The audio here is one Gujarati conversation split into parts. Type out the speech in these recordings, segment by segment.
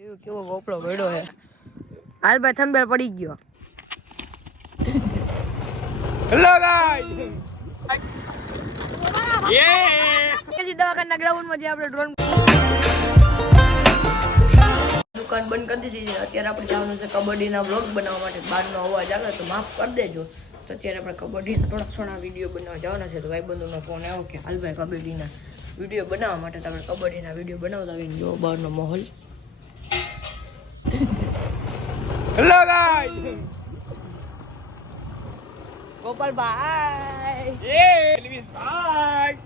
જોયું કેવો ગોપલો પડ્યો હે હાલ ભાઈ થંબેલ પડી ગયો. હેલો ગાઈસ યે પછી દવાખાના ગ્રાઉન્ડમાં જે આપણે ડ્રોન દુકાન બંધ કરી દીધી છે. અત્યારે આપણે જવાનું છે કબડ્ડીના બ્લોગ બનાવવા માટે. બહારનો અવાજ આવે તો માફ કરી દેજો. તો અત્યારે આપણે કબડ્ડીના થોડાક સોના વીડિયો બનાવવા જવાના છે. તો ભાઈબંધોનો ફોન આવ્યો કે હાલભાઈ કબડ્ડીના વીડિયો બનાવવા માટે તો આપણે કબડ્ડીના વીડિયો બનાવતા હોય જો બહારનો માહોલ. હેલો ગાઈસ ગોપાલભાઈ યે લિવિસ ભાઈ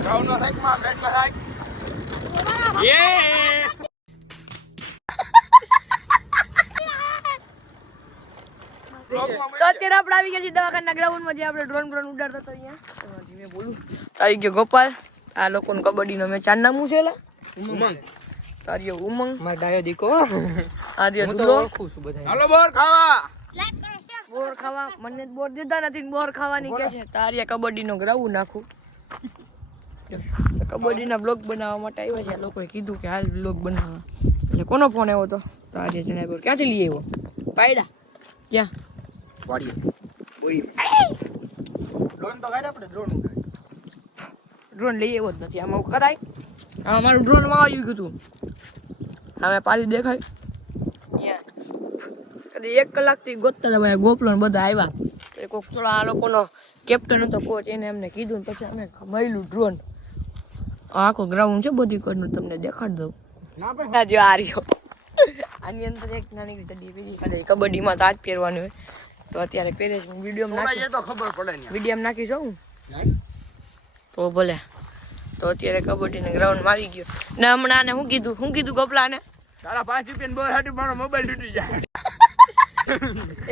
ગાઉનો સાઈડમાં બેઠ સાઈડ યે તો અત્યારે આપણે આવી ગયા છીએ દવાખાના ગ્રાઉન્ડમાં જે આપણે ડ્રોન ડ્રોન ઉડાડતા હતા અહીંયા તો મેં બોલું તો આવી ગયો ગોપાલ આ લોકોનું કબડ્ડીનો મેં ચાર નામું છે એલા ઉમંગ તારીયો ઉમંગ. મારા ડાયો દીકો આર્ય હું તો ઓળખું છું બધા હાલો બોર ખાવા. બોર ખાવા મને બોર દીધા નથી ને બોર ખાવાની કે છે. તારિયા કબડ્ડીનો ગ્રાઉન્ડ નાખું. કબડ્ડીના બ્લોગ બનાવવા માટે આવ્યા છે. લોકોએ કીધું કે હાલ બ્લોગ બનાવવા. એટલે કોનો ફોન આવ્યો તો? તો આજે જણાવ્યો ક્યાંથી લઈ આવ્યો? પાયડા. ક્યાં? વાડીએ. બોઈ ડ્રોન તો ગાડી આપણે ડ્રોન ડ્રોન લઈ આવ્યો જ નથી. આમાં કરાય હા મારું ડ્રોનમાં આવી ગયું હતું હવે પારી દેખાય. કદી એક કલાકથી ગોતતા હતા ભાઈ ગોપલો બધા આવ્યા. એ કોક થોડા આ લોકોનો કેપ્ટન હતો કોચ એને અમને કીધું ને પછી અમે મળ્યું ડ્રોન આખો ગ્રાઉન્ડ છે બધી કોઈનું તમને દેખાડી દઉં. ના ભાઈ. આ જો આ રહ્યો. આની અંદર એક નાની ચડી બીજી કબડ્ડીમાં તો આજ પહેરવાનું હોય. તો અત્યારે પહેરે છે. વીડિયો નાખી તો ખબર પડે વીડિયો નાખી જાઉં. તો ભલે. તો અત્યારે કબડ્ડીના ગ્રાઉન્ડમાં આવી ગયો. ને હમણાં આને શું કીધું શું કીધું ગપલાને? તારા પાંચ રૂપિયા બોર હાટી મારો મોબાઈલ તૂટી જાય.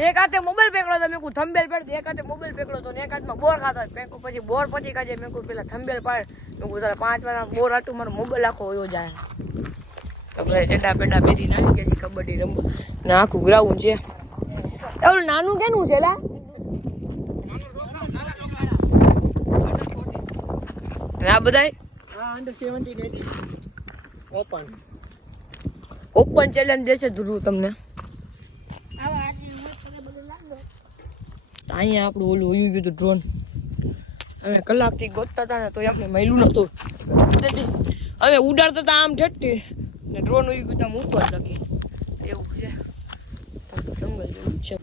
એક હાથે મોબાઈલ પેકડો તો મેં કું થંબેલ પેડ એક હાથે મોબાઈલ પેકડો તો એક હાથમાં બોર ખાતો મેં પછી બોર પછી કાજે મેં કું પેલા થંબેલ પાડ. મેં કું તારા પાંચ વાર બોર હાટું મારો મોબાઈલ આખો હોયો જાય. કપડા ચડા પેડા પહેરીને આવી ગયા છે કબડ્ડી રમવા. ને આખું ગ્રાઉન્ડ છે. એવું નાનું કેનું છે લા ને આ બધાય? આ અંડર 17 18 ઓપન ઓપન ચેલેન્જ દેશે ધ્રુવ તમને. તો અહીંયા આપણું ઓલું હોયું ગયું હતું ડ્રોન અમે કલાકથી ગોતતા હતા ને તો એમને મળ્યું નહોતું. હવે ઉડાડતા હતા આમ ઠેઠી ને ડ્રોન ઉયું ગયું આમ ઉપર લગી. એવું છે. તો જંગલ જેવું છે.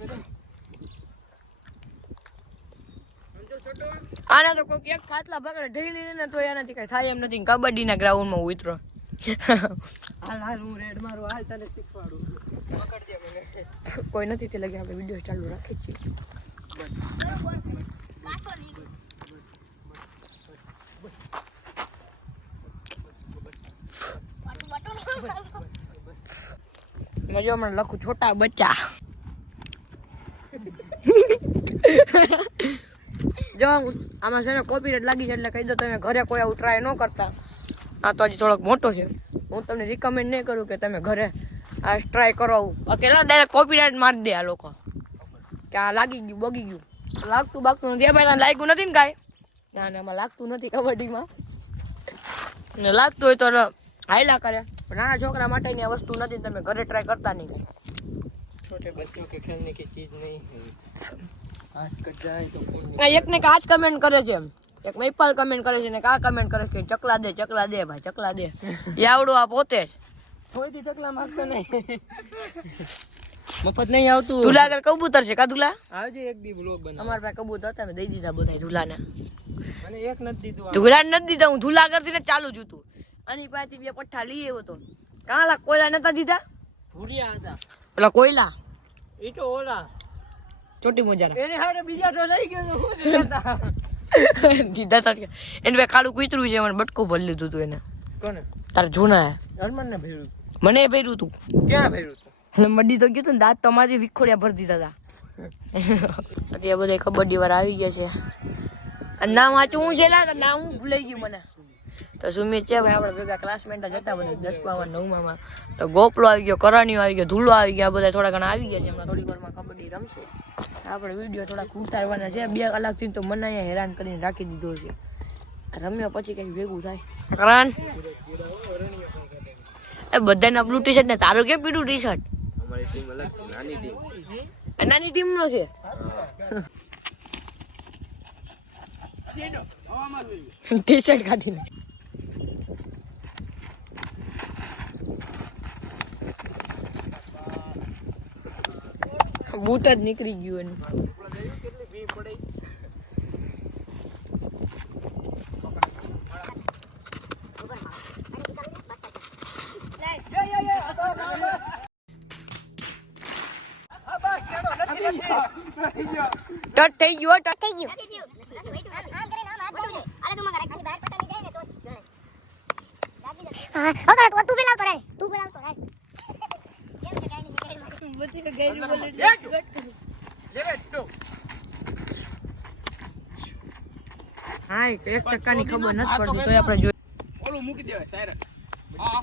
આના તો કોઈ એક ખાટલા પકડે ઢીલી લીધે ને તો એનાથી કઈ થાય એમ નથી કબડ્ડીના ગ્રાઉન્ડમાં ઉતરો. હાલ હાલ હું રેડ મારું હાલ તને શીખવાડું. મને. કોઈ નથી તે લગી આપણે વીડિયો ચાલુ રાખીએ છીએ. મેં જો હમણાં લખું છોટા બચ્ચા. જો આમાં છે ને કોપીરેટ લાગી છે એટલે કહી દો તમે ઘરે કોઈ આવું ટ્રાય ન કરતા. આ તો હજી થોડોક મોટો છે. હું તમને રિકમેન્ડ નહીં કરું કે તમે ઘરે આ ટ્રાય કરો આવું. અકેલા ડાયરેક્ટ કોપીરાઇટ મારી દે આ લોકો. કે આ લાગી ગયું, બગી ગયું. લાગતું બાગતું નથી. ભાઈ લાગ્યું નથી ને કાંઈ. ના ના, એમાં લાગતું નથી કબડ્ડીમાં. ને લાગતું હોય તો હાયલા કરે. નાના છોકરા માટેની આ વસ્તુ નથી તમે ઘરે ટ્રાય કરતા નહીં. કાંઈ छोटे बच्चों के खेलने की चीज नहीं है आज कट जाए तो खून આ એકને કે આ જ કમેન્ટ કરે છે એમ એક મૈપાલ કમેન્ટ કરે છે ને કા કમેન્ટ કરે છે કે ચકલા દે ચકલા દે ભાઈ ચકલા દે એ આવડું આ પોતે જ કોઈ દી ચકલા માંગતો નહીં મફત નહીં આવતું ધુલા આગળ કબૂતર છે કા ધુલા આવજે એક દી બ્લોગ બના અમારા પાસે કબૂતર હતા મેં દઈ દીધા બધા ધુલાને મને એક નથી દીધું આ. ધુલા નથી દીધા હું ધુલા કરતી ને ચાલુ જ હતું અને પાછી બે પઠ્ઠા લઈ આવ્યો તો કાલા કોયલા નતા દીધા ભૂરિયા હતા પેલા કોયલા એ તો ઓલા. ચોટી મોજાના. એની હાડે બીજા તો લઈ ગયો હું દીધા દીધા તા એને બે કાળું કૂતરું છે મને બટકું ભરી લીધું તું એને. કોને? તારે જૂના. હરમન ને ભેળું. મને ભર્યું તું. ક્યાં ભેળું તું? મડી તો ગયું ને દાંત તો અમારી વિખોડિયા ભરી દીધા હતા અત્યારે બધા કબડ્ડી વાળા આવી ગયા છે. નામ હાચું હું છે ના નામ હું ભૂલાઈ ગયું મને. તો સુમિત છે ભાઈ આપણે ભેગા ક્લાસમેટ જ હતા બધા દસમામાં નવમાં તો ગોપલો આવી ગયો કરાણીઓ આવી ગયો ધૂલો આવી ગયા બધા થોડા ઘણા આવી ગયા છે હમણાં થોડી વારમાં કબડ્ડી રમશે. આપણે વીડિયો થોડાક ઉતારવાના છે બે કલાકથી તો મને અહીંયા હેરાન કરીને રાખી દીધો છે. રમ્યો પછી કંઈક ભેગું થાય. કરણ? એ બધાના બ્લુ ટી શર્ટ ને તારું કેમ પીળું ટી શર્ટ અમારી ટીમ અલગ છે નાની ટીમ નાની ટીમ નો છે? ટી શર્ટ કાઢીને. બૂટ જ નીકળી ગયું એનું. ટટ થઈ ગયો ટટ થઈ ગયું. તું પેલા તો રાય તું પેલા ગઈ રાય હા એક ટકાની ખબર નથી પડતી તોય આપણે જોઈએ ઓલું મૂકી દેવાય સાયરન. હા.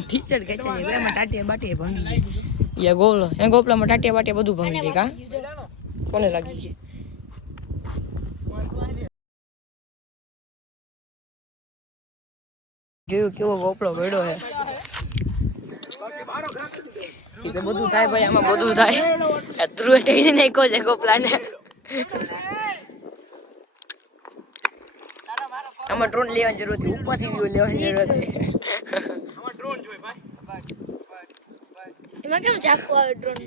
ટીચર કહે છે ટાટિયા બાટિયા ભંગી ગઈ. યા ગોપલો એ ગોપલામાં ટાટિયા બાટિયા બધું ભંગી કા? કોને લાગી ગઈ? જોયું કેવો ગોપલો પડ્યો હે એ તો બધું થાય ભાઈ આમાં બધું થાય. ધ્રુવે ટેડી નાખ્યો છે ગોપલાને. આમાં ડ્રોન લેવાની જરૂર હતી ઉપરથી વ્યૂ લેવાની જરૂર હતી. એમાં કેમ ચાકુ આવે ડ્રોન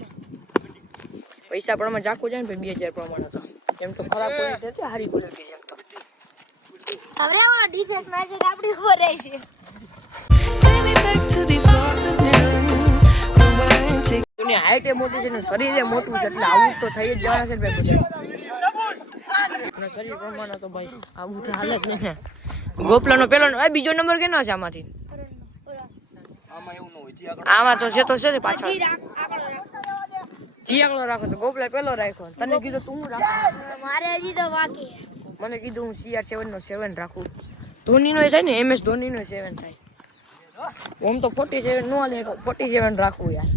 પૈસા પ્રમાણે ચાકુ જાય ને બે હજાર પ્રમાણે તો. એમ તો ખરાબ ક્વોલિટી હતી સારી ક્વોલિટી એમ તો. હવે ડિફેક્ટ મેસેજ આપણી ઉપર રહી છે એની હાઈટ એ મોટી છે ને શરીર એ મોટું છે એટલે આવું તો થઈ જ જવાના છે ને ભાઈ બધા. અને શરીર પ્રમાણે તો ભાઈ આવું તો હાલે જ નહીં ગોપલાનો પેલો એ બીજો નંબર કેનો છે આમાંથી? આમાં ન જી આગળ તો છે તો છે ને પાછળ. ચિયાકલો રાખો તો ગોપલા પેલો રાખ્યો. તને કીધું તું રાખો? મારે હજી તો બાકી મને કીધું હું સીઆર સેવન નો સેવન રાખું. ધોનીનો નો થાય ને એમ એસ ધોનીનો સેવન થાય. ઓમ તો ફોર્ટી સેવન નો લે ફોર્ટી સેવન રાખવું યાર.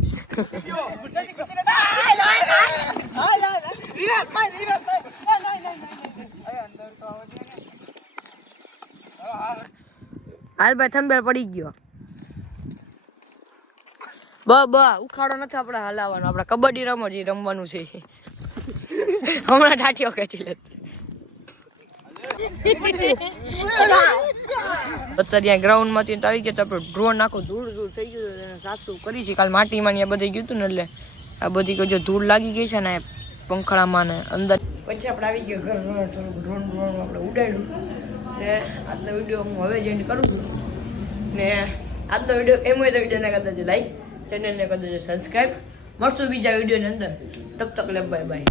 હાલ ભાઈ થંબેલ પડી ગયો. બ બ, ઉખાડો નથી આપણે હલાવવાનો. આપણે કબડ્ડી રમો, જે રમવાનું છે. હમણાં ઠાઠીઓ ખેંચી લે અત્યારે ગ્રાઉન્ડમાંથી આવી ગયા તો ડ્રોન આખું ધૂળ ધૂળ થઈ ગયું એને સાફસૂફ કરી છે. કાલ માટીમાં ત્યાં બધી ગયું હતું ને એટલે આ બધી જો ધૂળ લાગી ગઈ છે ને આ પંખડામાં ને અંદર. પછી આપણે આવી ગયા ઘર થોડુંક ડ્રોન ડ્રોન આપણે ઉડાડ્યું. ને આજનો વીડિયો હું હવે જ એન્ડ કરું છું. ને આજનો વીડિયો એમ હોય તો વિડીયોને કરતા લાઈક ચેનલને કરી દેજો સબસ્ક્રાઈબ મળશું બીજા વિડીયોની અંદર. તબ તક લે બાય બાય